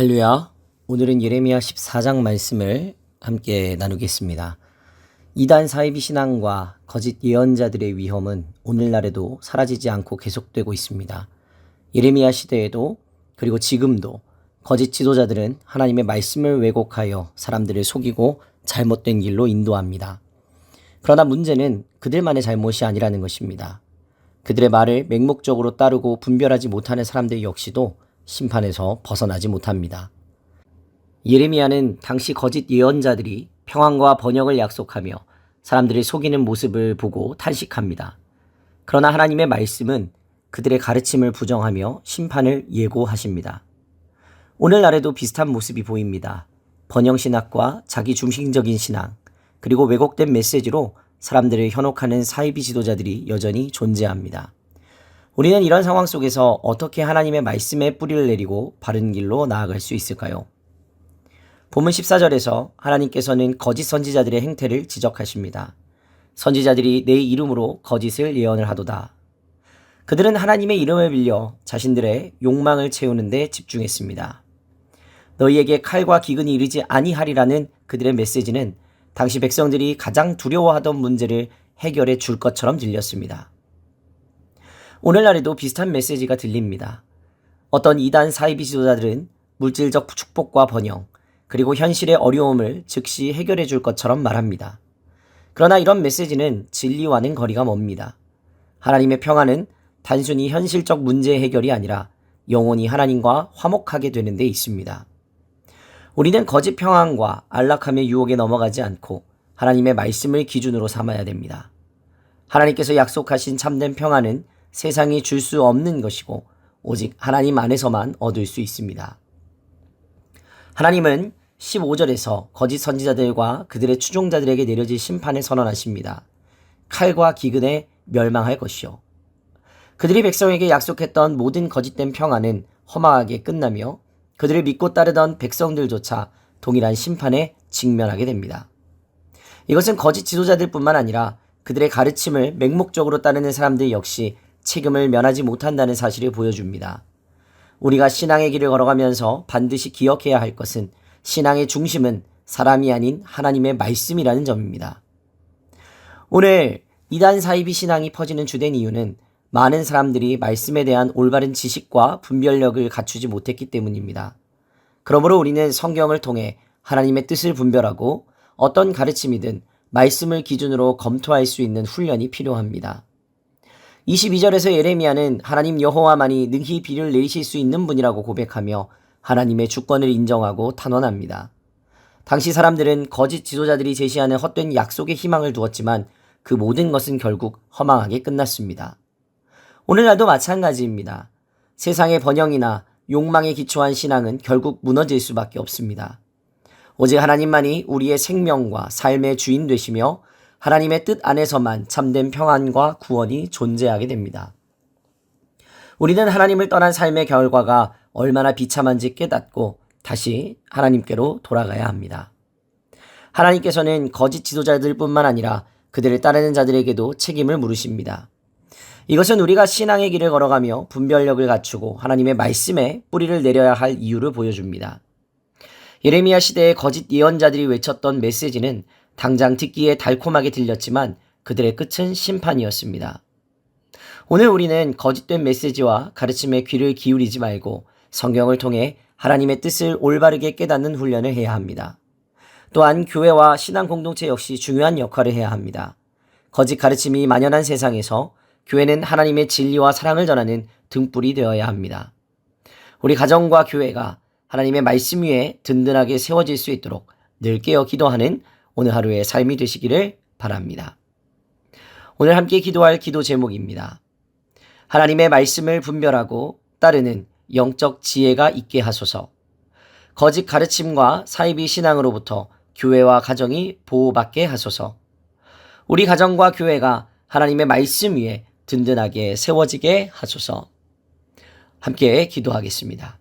할렐루야. 오늘은 예레미야 14장 말씀을 함께 나누겠습니다. 이단 사이비 신앙과 거짓 예언자들의 위험은 오늘날에도 사라지지 않고 계속되고 있습니다. 예레미야 시대에도 그리고 지금도 거짓 지도자들은 하나님의 말씀을 왜곡하여 사람들을 속이고 잘못된 길로 인도합니다. 그러나 문제는 그들만의 잘못이 아니라는 것입니다. 그들의 말을 맹목적으로 따르고 분별하지 못하는 사람들 역시도 심판에서 벗어나지 못합니다. 예레미야는 당시 거짓 예언자들이 평안과 번영을 약속하며 사람들을 속이는 모습을 보고 탄식합니다. 그러나 하나님의 말씀은 그들의 가르침을 부정하며 심판을 예고하십니다. 오늘날에도 비슷한 모습이 보입니다. 번영신학과 자기중심적인 신앙, 그리고 왜곡된 메시지로 사람들을 현혹하는 사이비 지도자들이 여전히 존재합니다. 우리는 이런 상황 속에서 어떻게 하나님의 말씀에 뿌리를 내리고 바른 길로 나아갈 수 있을까요? 본문 14절에서 하나님께서는 거짓 선지자들의 행태를 지적하십니다. 선지자들이 내 이름으로 거짓을 예언을 하도다. 그들은 하나님의 이름을 빌려 자신들의 욕망을 채우는 데 집중했습니다. 너희에게 칼과 기근이 이르지 아니하리라는 그들의 메시지는 당시 백성들이 가장 두려워하던 문제를 해결해 줄 것처럼 들렸습니다. 오늘날에도 비슷한 메시지가 들립니다. 어떤 이단 사이비 지도자들은 물질적 축복과 번영, 그리고 현실의 어려움을 즉시 해결해 줄 것처럼 말합니다. 그러나 이런 메시지는 진리와는 거리가 멉니다. 하나님의 평안은 단순히 현실적 문제 해결이 아니라 영원히 하나님과 화목하게 되는 데 있습니다. 우리는 거짓 평안과 안락함의 유혹에 넘어가지 않고 하나님의 말씀을 기준으로 삼아야 됩니다. 하나님께서 약속하신 참된 평안은 세상이 줄 수 없는 것이고 오직 하나님 안에서만 얻을 수 있습니다. 하나님은 15절에서 거짓 선지자들과 그들의 추종자들에게 내려질 심판을 선언하십니다. 칼과 기근에 멸망할 것이요. 그들이 백성에게 약속했던 모든 거짓된 평안은 허망하게 끝나며 그들을 믿고 따르던 백성들조차 동일한 심판에 직면하게 됩니다. 이것은 거짓 지도자들뿐만 아니라 그들의 가르침을 맹목적으로 따르는 사람들 역시 책임을 면하지 못한다는 사실을 보여줍니다. 우리가 신앙의 길을 걸어가면서 반드시 기억해야 할 것은 신앙의 중심은 사람이 아닌 하나님의 말씀이라는 점입니다. 오늘 이단 사이비 신앙이 퍼지는 주된 이유는 많은 사람들이 말씀에 대한 올바른 지식과 분별력을 갖추지 못했기 때문입니다. 그러므로 우리는 성경을 통해 하나님의 뜻을 분별하고 어떤 가르침이든 말씀을 기준으로 검토할 수 있는 훈련이 필요합니다. 22절에서 예레미야는 하나님 여호와만이 능히 비를 내리실 수 있는 분이라고 고백하며 하나님의 주권을 인정하고 탄원합니다. 당시 사람들은 거짓 지도자들이 제시하는 헛된 약속에 희망을 두었지만 그 모든 것은 결국 허망하게 끝났습니다. 오늘날도 마찬가지입니다. 세상의 번영이나 욕망에 기초한 신앙은 결국 무너질 수밖에 없습니다. 오직 하나님만이 우리의 생명과 삶의 주인 되시며 하나님의 뜻 안에서만 참된 평안과 구원이 존재하게 됩니다. 우리는 하나님을 떠난 삶의 결과가 얼마나 비참한지 깨닫고 다시 하나님께로 돌아가야 합니다. 하나님께서는 거짓 지도자들뿐만 아니라 그들을 따르는 자들에게도 책임을 물으십니다. 이것은 우리가 신앙의 길을 걸어가며 분별력을 갖추고 하나님의 말씀에 뿌리를 내려야 할 이유를 보여줍니다. 예레미야 시대의 거짓 예언자들이 외쳤던 메시지는 당장 듣기에 달콤하게 들렸지만 그들의 끝은 심판이었습니다. 오늘 우리는 거짓된 메시지와 가르침에 귀를 기울이지 말고 성경을 통해 하나님의 뜻을 올바르게 깨닫는 훈련을 해야 합니다. 또한 교회와 신앙 공동체 역시 중요한 역할을 해야 합니다. 거짓 가르침이 만연한 세상에서 교회는 하나님의 진리와 사랑을 전하는 등불이 되어야 합니다. 우리 가정과 교회가 하나님의 말씀 위에 든든하게 세워질 수 있도록 늘 깨어 기도하는 오늘 하루의 삶이 되시기를 바랍니다. 오늘 함께 기도할 기도 제목입니다. 하나님의 말씀을 분별하고 따르는 영적 지혜가 있게 하소서. 거짓 가르침과 사이비 신앙으로부터 교회와 가정이 보호받게 하소서. 우리 가정과 교회가 하나님의 말씀 위에 든든하게 세워지게 하소서. 함께 기도하겠습니다.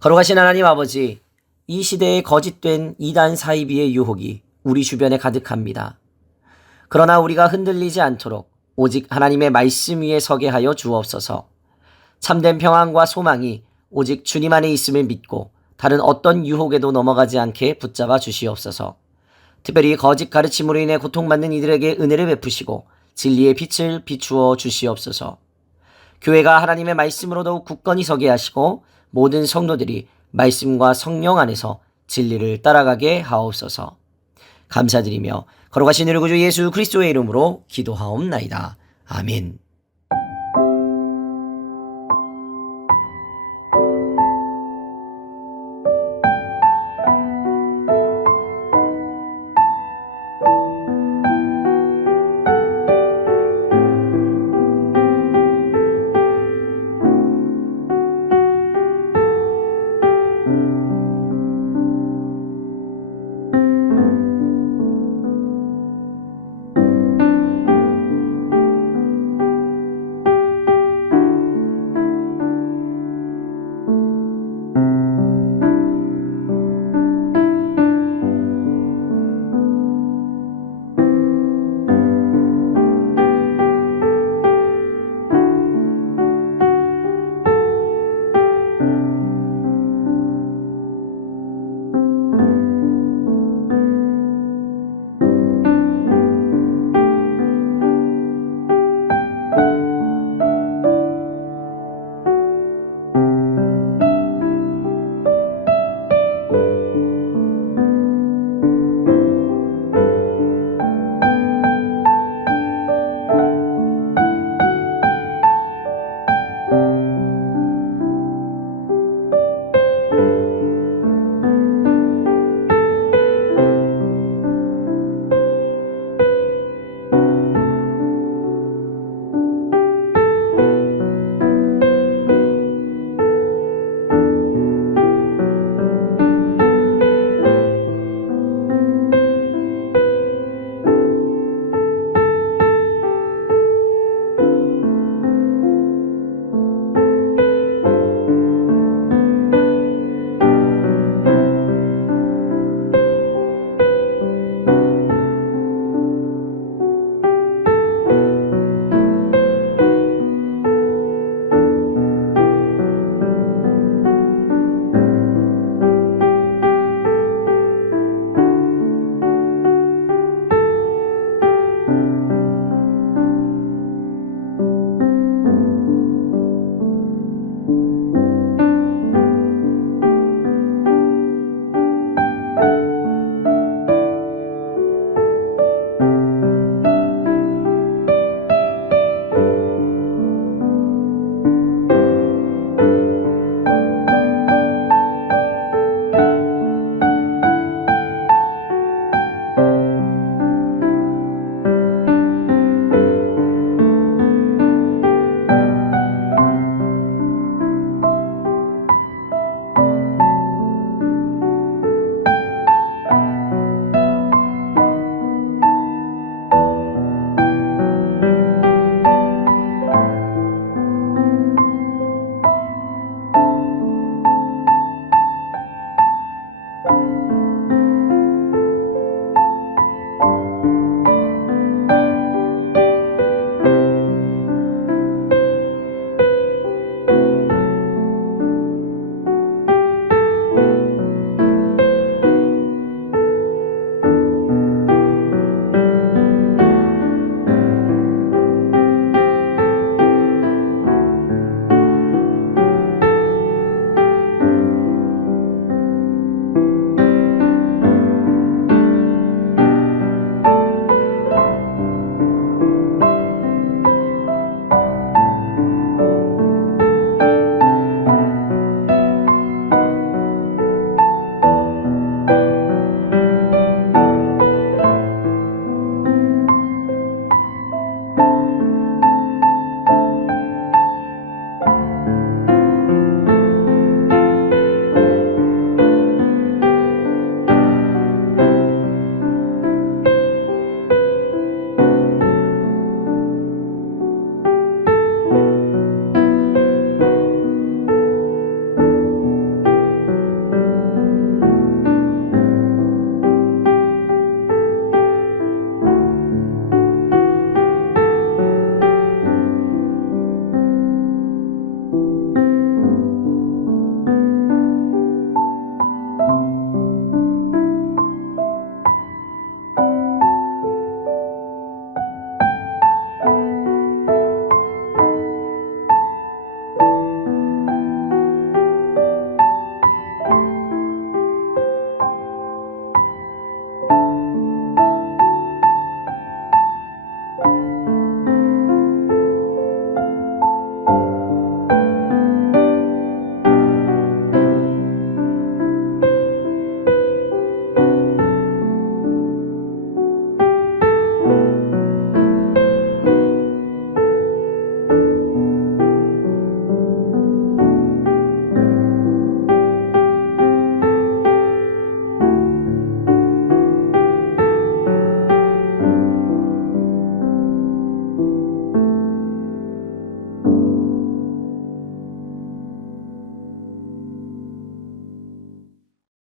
거룩하신 하나님 아버지, 이 시대의 거짓된 이단 사이비의 유혹이 우리 주변에 가득합니다. 그러나 우리가 흔들리지 않도록 오직 하나님의 말씀 위에 서게 하여 주옵소서. 참된 평안과 소망이 오직 주님 안에 있음을 믿고 다른 어떤 유혹에도 넘어가지 않게 붙잡아 주시옵소서. 특별히 거짓 가르침으로 인해 고통받는 이들에게 은혜를 베푸시고 진리의 빛을 비추어 주시옵소서. 교회가 하나님의 말씀으로 더욱 굳건히 서게 하시고 모든 성도들이 말씀과 성령 안에서 진리를 따라가게 하옵소서. 감사드리며 거룩하신 우리 구주 예수 그리스도의 이름으로 기도하옵나이다. 아멘.